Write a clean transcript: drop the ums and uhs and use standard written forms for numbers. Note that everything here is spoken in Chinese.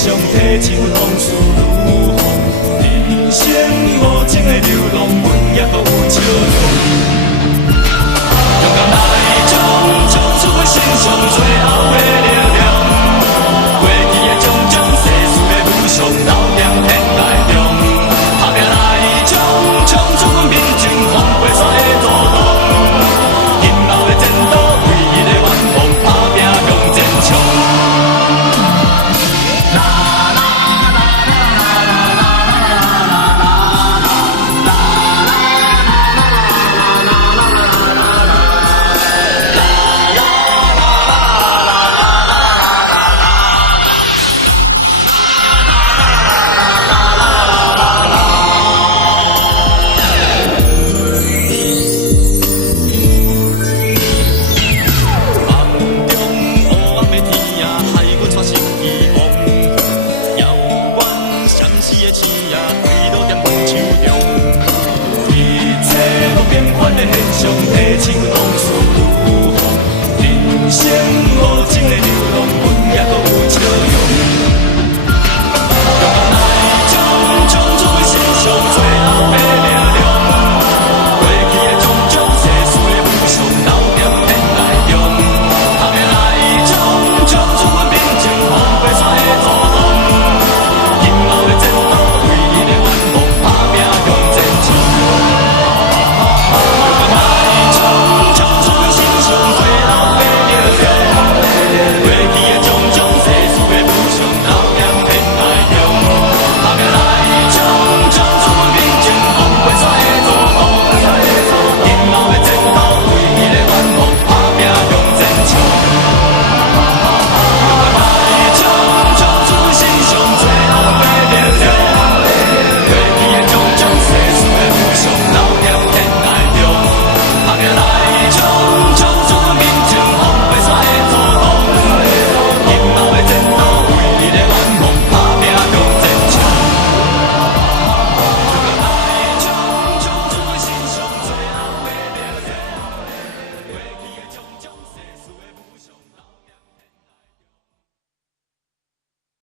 象，提起阮往事如风。人生无情的流浪，阮也搁有笑容。勇敢来闯，闯出阮心上最后的力量。过去的种种世事的路上，流连天涯中。打拼来闯，闯出阮民情风过山的阻挡。今后的前途，唯一的愿望，打拼向前冲。提起阮往事如风，人生无情的流